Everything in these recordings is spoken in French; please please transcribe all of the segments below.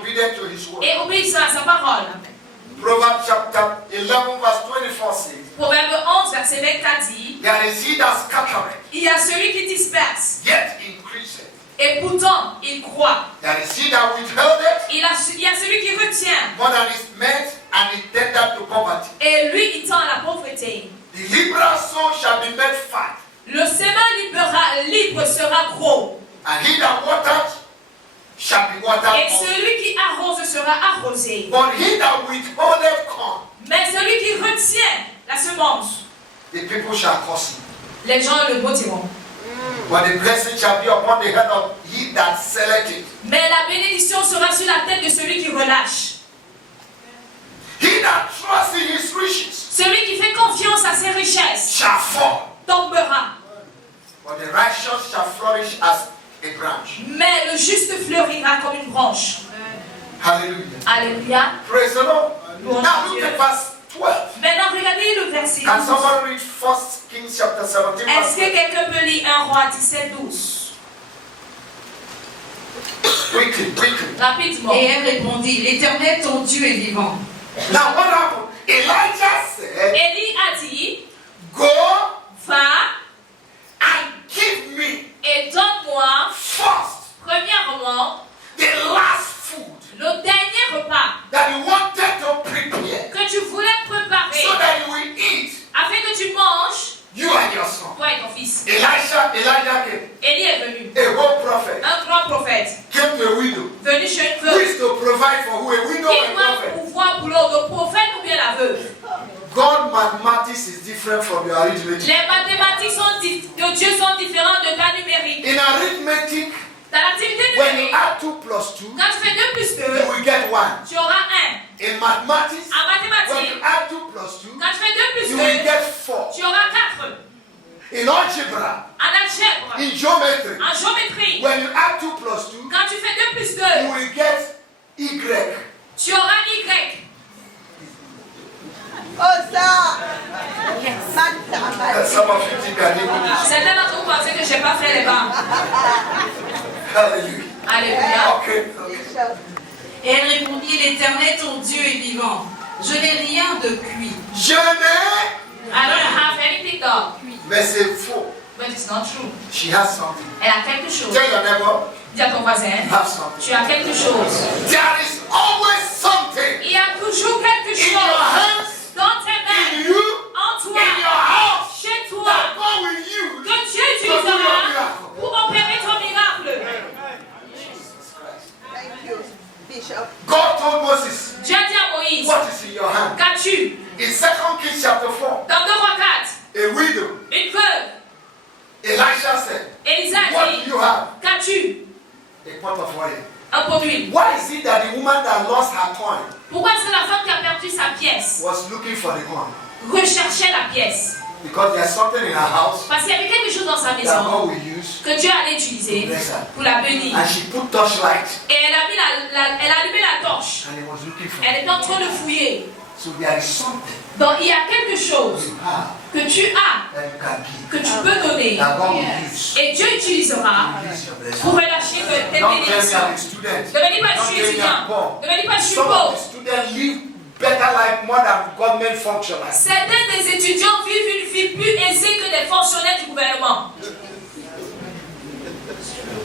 obedient to his word. et obéissant à sa parole. Proverbs chapter 11 verse 24 says, Proverbe 11, verset 24 dit, there is he that scattereth, il y a celui qui disperse, yet increaseth. et pourtant il croit. There is he that withholdeth, Il y a celui qui retient, more than is meant, and intended to poverty. et lui il tend à la pauvreté. The liberal soul shall be made fat, Le sémin libre sera gros, and he that watereth shall be watered et also. celui qui arrose sera arrosé. But he that withholdeth corn, Mais celui qui retient la semence, the people shall curse him. les gens le maudiront. But the blessing shall be upon the head of he that selleth it. Mais la bénédiction sera sur la tête de celui qui relâche. He that trusts in his riches Celui qui fait confiance à ses richesses shall fall, tombera. but the righteous shall flourish as a branch. Mais le juste fleurira comme une branche. Hallelujah. Alléluia. Praise the Lord. Louange Now à look Dieu. at verse 12. Maintenant, regardez le verset Can 12. someone read 1 Kings chapter 17 verse Est-ce que quelqu'un peut lire 1 Roi 17, 12? 12? Quickly. Rapidement. Et elle répondit, l'Éternel ton Dieu est vivant. Now what happened? Elijah said, Élie a dit, go va and give me et donne-moi, first premièrement, the last food le dernier repas that you wanted to prepare que tu voulais préparer so that you will eat, afin que tu manges, you and your son. toi et ton fils. Elijah came. Élie est venu, A whole prophet un grand prophète, came to a widow. venu chez une Who veuve, is to provide for who? A widow qui and a doit prophet. pouvoir pour l'autre, le prophète ou bien la veuve. God mathematics is different from your arithmetic. Les mathématiques de Dieu sont différentes de ta numérique. In arithmetic, Dans l'activité when you numérique, add 2 plus 2, quand tu fais 2 plus 2, you will get 1. tu auras 1. In mathematics, En when you mathématiques, add 2 plus 2, quand tu fais 2 plus you will 2, get 4. tu auras 4. In algebra, En algèbre, in geometry, en géométrie, when you add 2 plus 2, quand tu fais 2 plus 2, you will get Y. tu auras Y. Oh ça! Some of you think I didn't go to Certains d'entre vous pensaient que je n'ai pas fait les bancs. Hallelujah. Alléluia. Okay. Et elle répondit, l'Éternel ton Dieu est vivant. Je n'ai rien de cuit. Je n'ai, I don't have anything done. mais c'est faux. But it's not true. She has something. Elle a quelque chose. Tell your neighbor, Dis à ton voisin, you have something. tu as quelque chose. There is always something Il y a toujours quelque in your chose hands, dans tes in mains, you, en toi, in your house, chez toi, that God will use que Dieu to do your utilisera miracle. pour opérer ton miracle. Thank you, Bishop. God told Moses, Dieu a dit à Moïse, what is in your hand? qu'as-tu? In 2 Kings chapter 4, Dans 2 Rois 4, a widow, une veuve, Elisha said, Élisa a what dit, do you have? qu'as-tu? A pot of oil. Un pot d'huile. Why is it that the woman that lost her coin Pourquoi c'est la femme qui a perdu sa pièce was looking for the coin? recherchait la pièce? Because there's something in her house Parce qu'il y avait quelque chose dans sa that maison God will use, que Dieu allait utiliser pour la bénir. and she put torchlight, Et elle a, elle a allumé la torche. and he was looking for it. Elle est en train de fouiller. So there is something Donc il y a quelque chose you have que tu as, that you can give, que tu peux donner. that God will use Et Dieu utilisera to release your blessing. pour relâcher tes Don't tell me bénédictions. I'm a student. Ne me dis pas que je Don't suis tell me I'm étudiant. poor. Ne me dis pas que je suis Some of pauvre. the students live better life more than government functionaries. Certains des étudiants vivent une vie plus aisée que des fonctionnaires du gouvernement.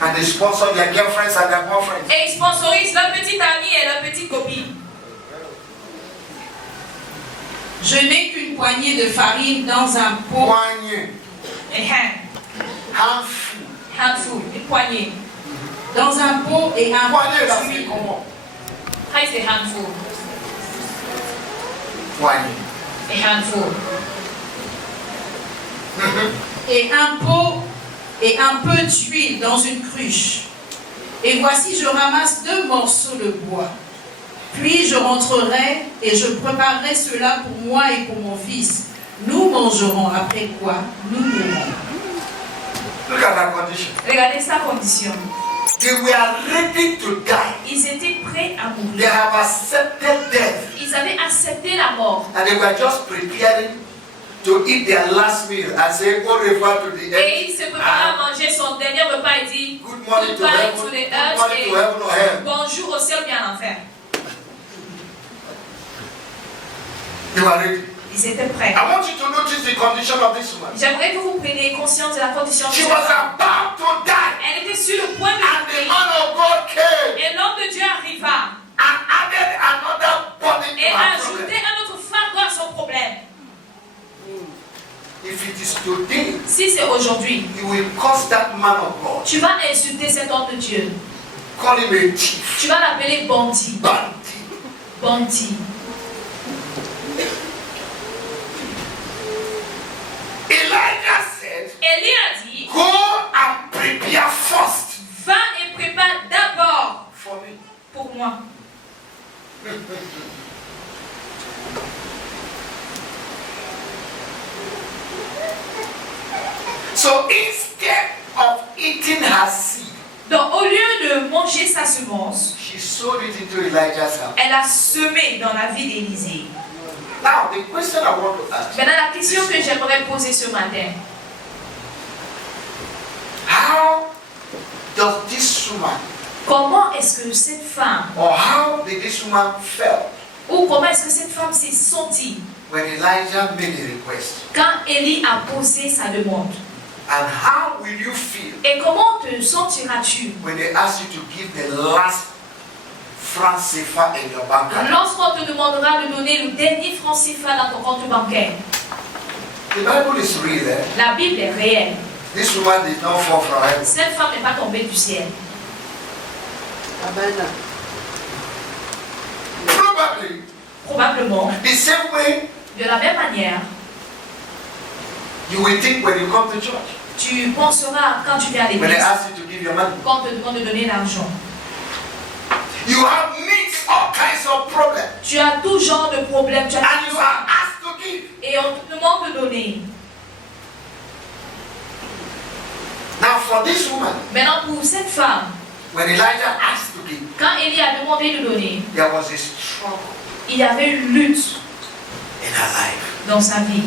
And they sponsor their girlfriends and their boyfriends. Et ils sponsorisent leur petite amie et leur petite copine. Je n'ai qu'une poignée de farine dans un pot. Poignée, A hand. handful. Handful. Une poignée. Dans un pot et un Poignée, là, pot c'est d'huile. comment? How is a handful? Poignée. A handful. Et un pot et un peu d'huile dans une cruche. Et voici, je ramasse 2 morceaux de bois. Puis je rentrerai et je préparerai cela pour moi et pour mon fils. Nous mangerons, après quoi nous mourrons. Look at that condition. Regardez sa condition. They were ready to die. Ils étaient prêts à They mourir. have accepted death. Ils avaient accepté la mort. And they were just preparing to eat their last meal and say au revoir to the Et il earth. se prépare à manger son dernier repas et dit Good morning to goodbye heaven. to the Good earth, morning to heaven or hell. bonjour au ciel ou bien à l'enfer. You are ready. Ils étaient prêts. I want you to notice the condition of this woman. J'aimerais que vous preniez conscience de la condition de She cette was femme. about to die. Elle était sur le point de And the mourir. man of God came Et l'homme de Dieu arriva and added another burden to et her ajoutait problem. un autre fardeau à son problème. If it is today, Si c'est aujourd'hui, you will curse that man of God. tu vas insulter cet homme de Dieu. Call him a thief. Tu vas l'appeler bandit. Bandit. Bandit. Elijah said, Élie a dit, go and prepare first va et prépare d'abord for me. pour moi. So instead of eating her seed, Donc au lieu de manger sa semence, she sowed it into Elijah's house. elle a semé dans la vie d'Élisée. Now, the question I want to ask, Maintenant, la question que j'aimerais poser ce matin, how does this woman, comment est-ce que cette femme, or how did this woman feel ou comment est-ce que cette femme s'est sentie when Elijah made a request? quand Élie a posé sa demande? And how will you feel Et comment te sentiras-tu when they ask you to give the last franc CFA in your bank account? lorsqu'on te demandera de donner le dernier franc CFA dans ton compte bancaire? The Bible is real. Eh? La Bible est réelle. This woman did not fall from heaven. Cette femme n'est pas tombée du ciel. Amen. Probably Probablement, the same way de la même manière, you will think when you come to church. tu penseras quand tu viens à When they l'église, ask you to give your money. quand on te demande de donner l'argent. You have needs, all kinds of problems. Tu as tout genre de problèmes, tu as And you are asked to give. et on te demande de donner. Now for this woman, Maintenant, pour cette femme, when Elijah asked to give, quand Élie a demandé de donner, there was a struggle il y avait une lutte in her life. dans sa vie.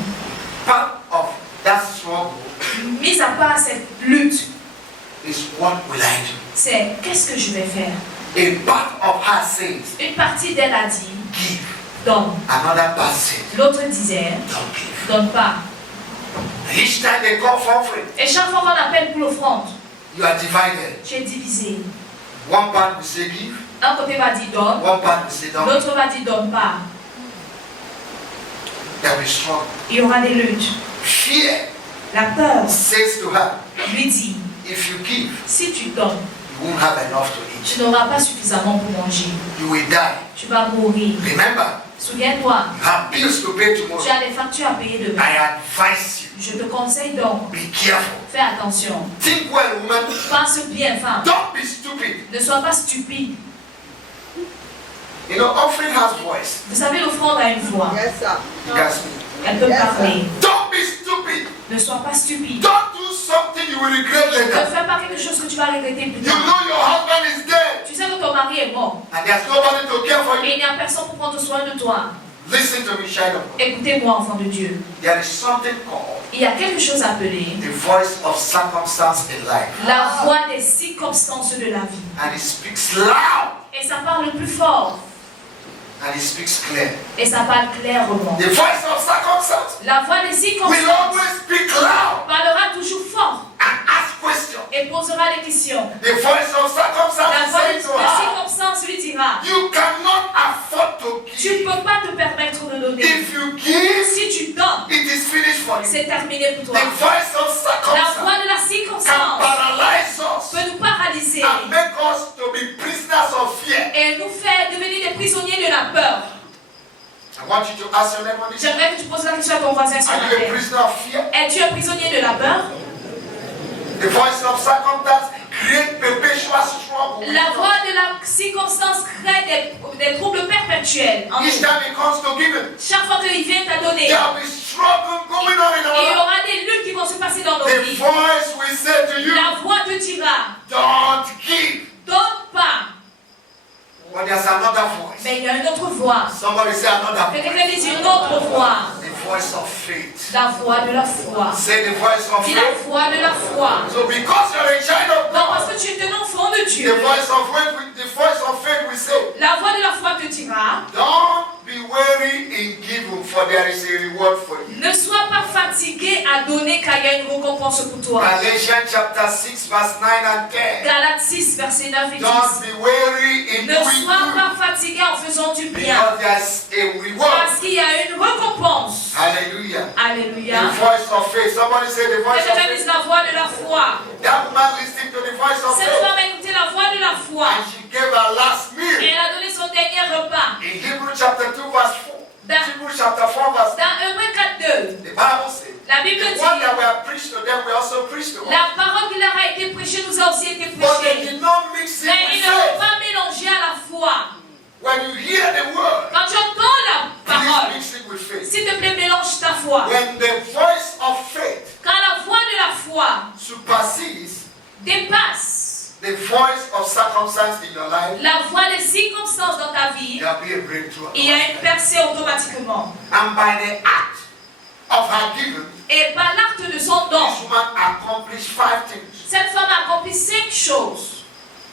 Part of that struggle Mis à part cette lutte, is what will I do? c'est qu'est-ce que je vais faire? A part of her says, Une partie d'elle a dit, give. donne. Another part said, L'autre disait, don't give. donne pas. And each time they call for offering, Et chaque fois qu'on appelle pour l'offrande, you are divided. tu es divisé. One part will say give, Un côté va dire donne, one part will say don't give. l'autre va dire donne pas. There will be struggle. Il y aura des luttes. Fear La peur says to her, lui dit, if you give, si tu donnes, you won't have enough to eat. tu n'auras pas suffisamment pour manger. You will die. Tu vas mourir. Remember, Souviens-toi, you have bills to pay tomorrow. tu as des factures à payer demain. I advise you, Je te conseille donc, be careful. fais attention. Think well, woman. Pense bien, femme. Don't be stupid. Ne sois pas stupide. You know, offering has voice. Vous savez, l'offrande a une voix. Yes, sir. You can speak. Elle peut Yes, parler. Don't be stupid. Ne sois pas stupide. Don't do something you will regret Ne later. fais pas quelque chose que tu vas regretter plus You tard. know your husband is dead Tu sais que ton mari est mort. and there's nobody to care for Et you. il n'y a personne pour prendre soin de toi. Listen to me, child of God. Écoutez-moi, enfant de Dieu. There is something called Il y a quelque chose appelé the voice of circumstance in life. la voix des circonstances de la vie. And it speaks loud Et ça parle plus fort. and it speaks clear. Et ça parle clairement. The voice of circumstance La voix des will circonstances always speak loud parlera toujours fort and ask questions. et posera des questions. The voice of La circumstance voix des says to her, circonstances lui dira, you cannot afford to tu give. ne peux pas te permettre de donner. If you give, Si tu donnes, it is finished for you. c'est terminé pour toi. The voice of La circumstance voix de la can circonstance paralyze us peut nous paralyser and make us to be prisoners of fear. et nous faire devenir des prisonniers de la peur. I want you to ask your neighbor this. J'aimerais que tu poses la question à ton voisin ce Are you a matin. prisoner of fear? Es-tu un prisonnier de la peur? The voice of circumstance creates perpetual struggle. La voix de la circonstance crée des troubles perpétuels en Each nous. time it comes to giving, Chaque fois qu'il vient à donner, there will be struggle going on in il y our life. aura des luttes qui vont se passer dans nos The vies. voice will say to you, La voix te dira, don't give. donne pas. But there's another voice. Mais il y a une autre voix. Somebody say another Que voice. quelqu'un dise une autre voix. The voice of faith. La voix de la foi. Say the voice of Dis la faith. voix de la foi. So because you're a child of Non, parce God, que tu es un enfant de you Dieu, The voice of faith will say, la voix de la foi te dira, don't be weary in giving, for there is a reward for you. ne sois pas fatigué à donner car il y a une récompense pour toi. Galatians chapter 6 verse 9 and 10. Galates 6, verset 9 et 10. Don't be weary in Ne doing sois good, pas fatigué en faisant du bien, because there's a reward. parce qu'il y a une récompense. Hallelujah. Alléluia. The voice of faith. Somebody say the voice of Quelqu'un faith. dise la voix de la foi. That woman listening to the voice of Cette faith, femme a écouté la voix de la foi and she gave her last et meal. elle a donné son dernier repas. In Hebrews chapter 2 verse 4. Dans- Hebrews chapter 4 verse 4. Dans Hébreux 4.2, The Bible says, la Bible the dit, one that were preached to them, we also preached to us. la parole qui leur a été prêchée nous a aussi été But they prêchée. did not mix it Mais with ils ne l'ont faith. pas mélangé à la foi. When you hear the word, Quand tu entends la please parole, mix it with faith. s'il te plaît, mélange ta foi. When the voice of faith Quand la voix de la foi supersedes dépasse the voice of circumstance in your life, la voix des circonstances dans ta vie, there'll be a breakthrough. il y a une percée automatiquement. And by the act of her giving, Et par l'acte de son don, this woman accomplished 5 things cette femme a accompli 5 choses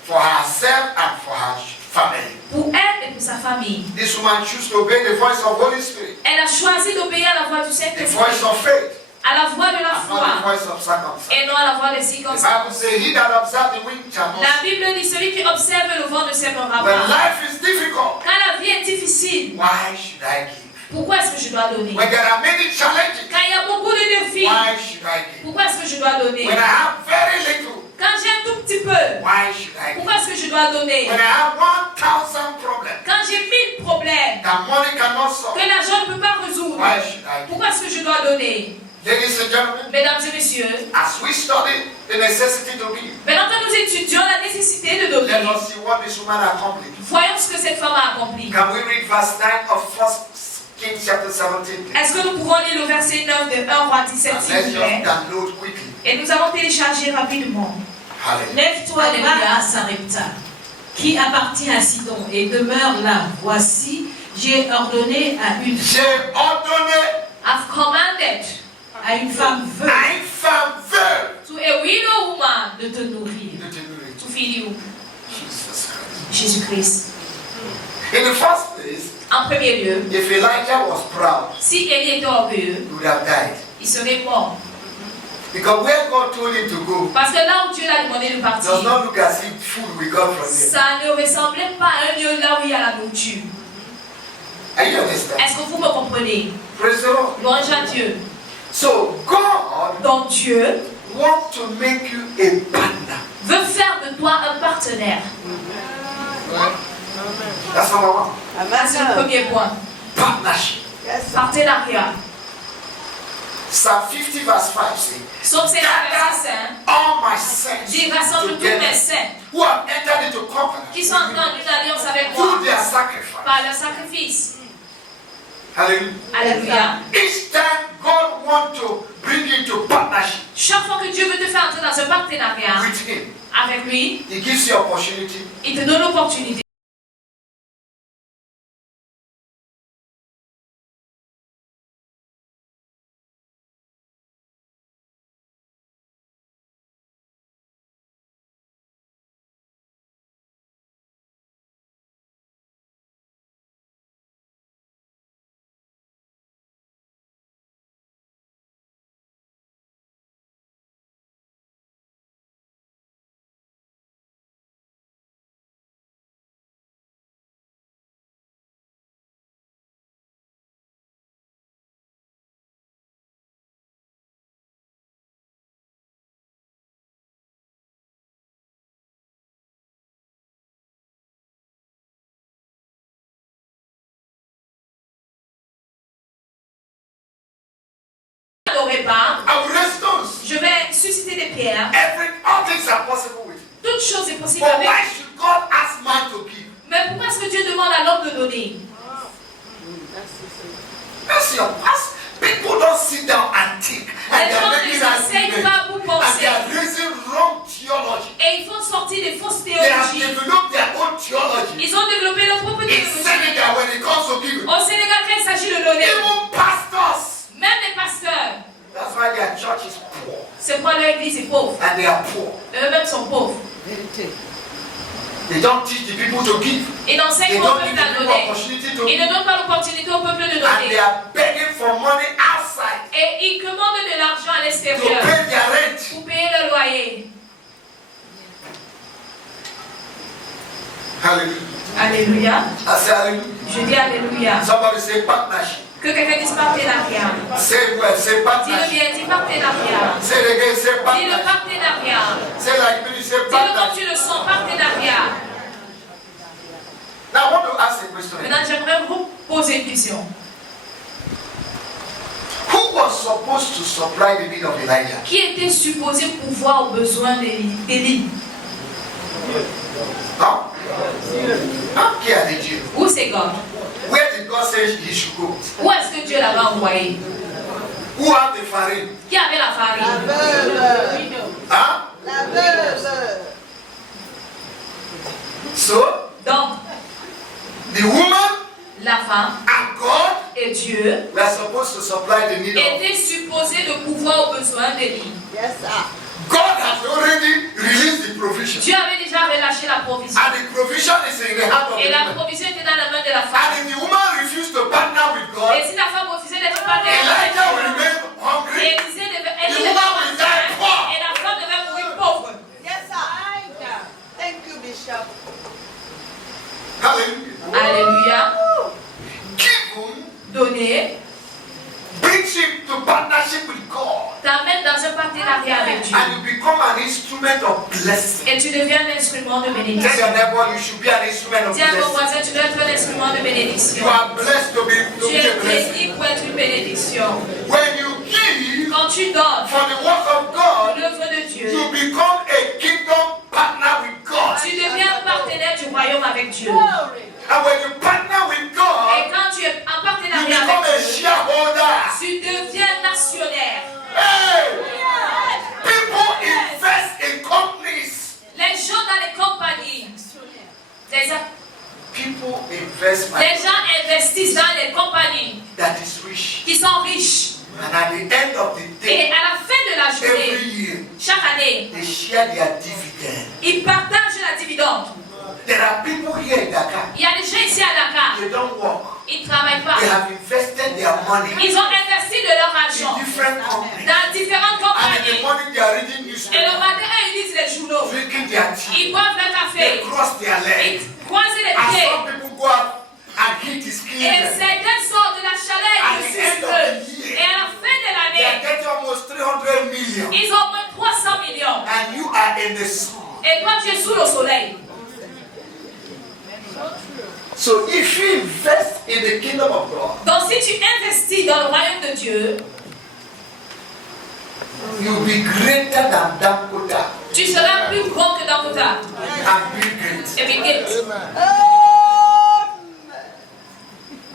for herself and for her family. pour elle et pour sa famille. This woman chose to obey the voice of Holy Spirit, Elle a choisi d'obéir à la voix du the Saint-Esprit, voice of faith, à la voix de la and not the foi voice of circumstance. et non à la voix des The circonstances. Bible says, he that observes the wind shall not La see. Bible dit celui qui observe le vent ne s'aimera When pas. life is difficult, Quand la vie est difficile, why should I give? pourquoi est-ce que je dois donner? When there are many challenges, Quand il y a beaucoup de défis, why should I give? pourquoi est-ce que je dois donner? When I have very little, Quand j'ai un tout petit peu, why should I give? pourquoi est-ce que je dois donner? When I have 1,000 problems Quand j'ai 1000 problèmes that money cannot solve, que l'argent ne peut pas résoudre, why should I give? pourquoi est-ce que je dois donner? Ladies and gentlemen, Mesdames et messieurs, as we study the necessity to give, maintenant que nous étudions la nécessité de let donner, us see what this woman accomplished. voyons ce que cette femme a accompli. Can we read verse 9 of 1 Kings chapter 17? please? Est-ce que nous pouvons lire le verset 9 de 1 roi 17, And s'il let's vous just plaît? download quickly. Et nous allons télécharger rapidement. Hallelujah. Lève-toi, Alléluia. va à Sarepta, qui appartient à Sidon, et demeure là. Voici, j'ai ordonné J'ai ordonné I've commanded à une femme veuve à une femme veuve to a widow woman de te nourrir. de te nourrir. to feed you. Jesus Christ. Jésus-Christ. In the first place, En premier lieu, if Elijah was proud, si Élie était orgueilleux, he would have died. il serait mort. Because where God told him to go Parce que là où Dieu l'a demandé de does partir, not look as if food will come from there. ça ne ressemblait pas à un lieu là où il y a la nourriture. Are you understand? Est-ce que vous me comprenez? Praise the Lord. Louange à Dieu. So God Donc Dieu wants to make you a partner. veut faire de toi un partenaire. That's number one. C'est le premier point. Partnership. Yes, sir. Partenariat. Psalm 50 verse 5 says, Sauf c'est la verset 5. all my saints J'y rassemble tous mes together saints who have entered into covenant qui sont entrés en une alliance avec moi through their sacrifice. par leur sacrifice. Hallelujah. Alléluia. Each time God wants to bring you into partnership Chaque fois que Dieu veut te faire entrer dans un partenariat with Him, avec lui, He gives you opportunity il te donne l'opportunité au repas. I will raise stones. Je vais susciter des pierres. All things are possible with Him. Toute chose est possible But avec. why should God ask man to give? Mais pourquoi est-ce que Dieu demande à l'homme de donner? That's your past. People don't sit down and think. And Les they are gens making ne s'asseyent arguments. pas pour And they penser. are raising wrong theology. Et ils font sortir des fausses They have théologies. developed their own theology. Ils ont développé leur propre In théologie. Senegal, when it comes to giving, Au Sénégal, quand il s'agit de donner, even pastors, même les pasteurs, that's why their church is poor. c'est pourquoi leur église est pauvre. And they are poor. Eux-mêmes sont pauvres. They don't teach the people to give. Et n'enseignent They pas au don't peuple give the à people donner. opportunity to Ils give. ne donnent pas l'opportunité au peuple de And they donner. are begging for money outside Et ils commandent de l'argent à to l'extérieur pay their rent. pour payer le loyer. Hallelujah. Alléluia. I say hallelujah. Je dis alléluia. Somebody say partnership. Que quelqu'un dise partenariat. Say well, say Dis-le partnership. bien, dis partenariat. Say it again, say Dis le partnership. partenariat. Say like me, say Dis-le comme partnership. tu le sens, partenariat. Now I want to ask a question. Maintenant, j'aimerais vous poser une question. Who was supposed to supply the need of Elijah? Qui était supposé pouvoir aux besoins d'Élie? Huh? Qui a dit Dieu? Où c'est God? Where did God say he should go? Où est-ce que Dieu l'avait envoyé? Who had the farine? Qui avait la La farine? veuve. Huh? La veuve. So Donc, the woman la femme and God et Dieu were supposed to supply the need of. étaient supposés de pouvoir aux besoins d'Élie. Yes, sir. God has already released the provision. Dieu avait déjà relâché la provision. And the provision is in the hand of Et the la woman. provision était dans la main de la And femme. if the woman refused to partner with God, Et si la femme refusait d'être partenaire Elijah will avec Dieu, remain hungry. Élisée devait The être woman will die poor. et la femme devait mourir pauvre. Yes, sir. Thank you, Bishop. Hallelujah. Alléluia. Giving Donner brings you to partnership with God. t'amène dans un partenariat avec Dieu. And you become an instrument of blessing. Et tu deviens un instrument de Tell bénédiction. your neighbor you should be an instrument of Dis à ton blessing. voisin, tu dois être un instrument de bénédiction. You are blessed to be Tu es a blessing. béni pour être une bénédiction. When you give Quand tu donnes for the work of God, l'œuvre de Dieu, you become a kingdom partner with God. tu deviens un partenaire du royaume avec Dieu. And when you partner with Et God, quand tu es en you partenariat become a avec Dieu, shareholder. tu deviens actionnaire. Hey! People invest in companies. Les gens dans les compagnies, People invest les gens investissent dans les compagnies that is rich. qui sont riches. And at the end of the Et day, à la fin de la every journée, year, chaque année, they share their dividend. ils partagent la dividende. There are people here in Dakar. Il y a des gens ici à Dakar, They don't work. ils ne travaillent pas. They have invested their money Ils ont investi de leur argent in different companies. dans différentes And in the compagnies. morning they are reading Et le newspapers, matin, ils lisent les journaux. drinking their tea. Ils boivent leur They café. cross their legs. Ils croisent les And pieds. some people go out and heat is Et killing them. certains sortent de la chaleur At et the du end of the sucre. year, Et à la fin de They are l'année, getting almost 300 million. ils ont au moins 300 millions. And you are in the sun. Et toi, tu es sous le soleil. So if you invest in the kingdom of God, Donc si tu investis dans le royaume de Dieu, you'll be greater than Dakota tu seras plus grand que Dakota and Bill Gates. et Bill Gates.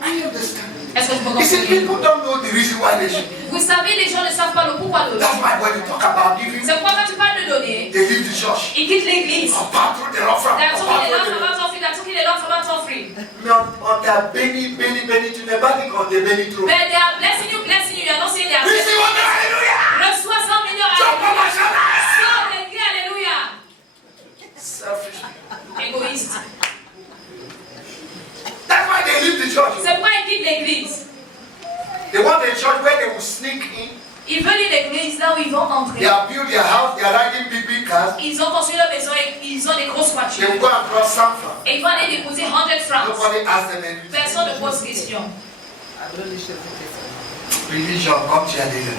Are you understand? Est-ce que je peux You see, comprendre? people don't know the reason why they should. Vous savez, les gens ne savent pas le pourquoi donner. That's why when you talk about giving, C'est pourquoi quand tu parles de donner, they leave the church. ils quittent l'église. Apart from the offering. That's what they Apart love from about offering. That's what they love about offering. the Benny, tu n'es pas dit qu'on te bénit trop. But they are blessing you. You are not saying they are Receive blessing what the hallelujah. you. Reçois 100 millions. Jump on my shoulder. Sors les cris, alléluia. Selfish. Égoïste. That's why they leave the church. C'est pourquoi ils quittent l'église. They want a church where they will sneak in. Ils veulent une église là où ils vont entrer. They have built their house, they are riding big cars. Ils ont construit leur maison et ils ont des grosses They voitures. will go and cross San Fran. Et ils vont aller déposer 100 francs. Nobody asks them anything. Personne ne pose question. Religion, come to your dealer.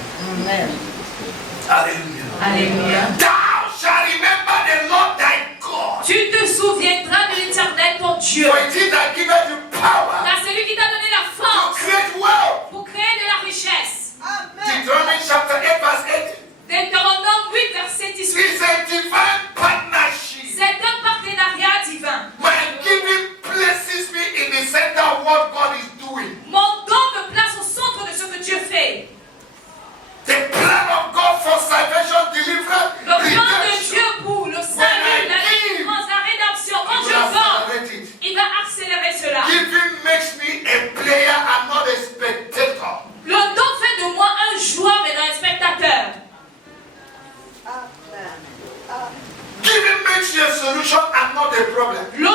Hallelujah. Alléluia. Thou shalt remember the Lord thy God. Tu te souviendras de l'Éternel ton Dieu. For it is that giveth you power Car c'est lui qui t'a donné la to force create wealth. pour créer de la richesse. Deuteronomy chapter 8 verse 8. Deutéronome 8, verset 18. It's a divine partnership. C'est un partenariat divin. My giving places me in the center of what God is doing. Mon don me place au centre de ce que Dieu fait. The plan of God for salvation, deliverance, Le plan de redemption. Dieu pour le salut, la délivrance, la rédemption. Quand He je will donne, accelerate it. il va accélérer cela. Giving makes me a player and not a spectator. the problem.